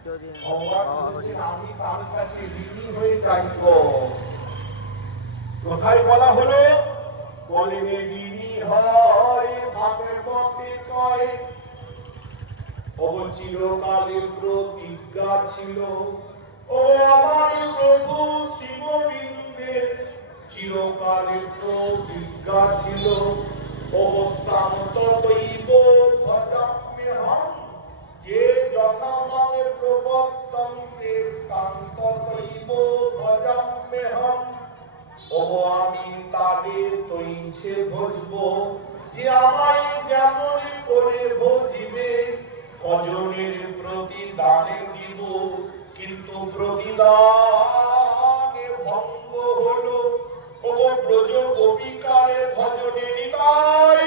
সম্রাট বলেছেন আমি তার কাছে ঋণী হয়ে যাইব। কোথায় বলা হলো? বলেন ঋণী হয় ভাবের মতে কয়, ও চিরকালের প্রতিজ্ঞা ছিল, ও আমার প্রভু শিববিন্দের চিরকালের প্রতিজ্ঞা ছিল, অবস্থান ততৈব ভজাম্যহম, যে যথামানের প্রবর্তন তে স্থান ততৈব ভজাম্যহম। ও আমি তারে তৈছে ভজব, যে আমায় যেমন করে ভজিবে, অজনের প্রতিদানে দিব, কিন্তু প্রতিদানে ভঙ্গ হলো। ও ব্রজ গোপিকারে ভজনে নিতাই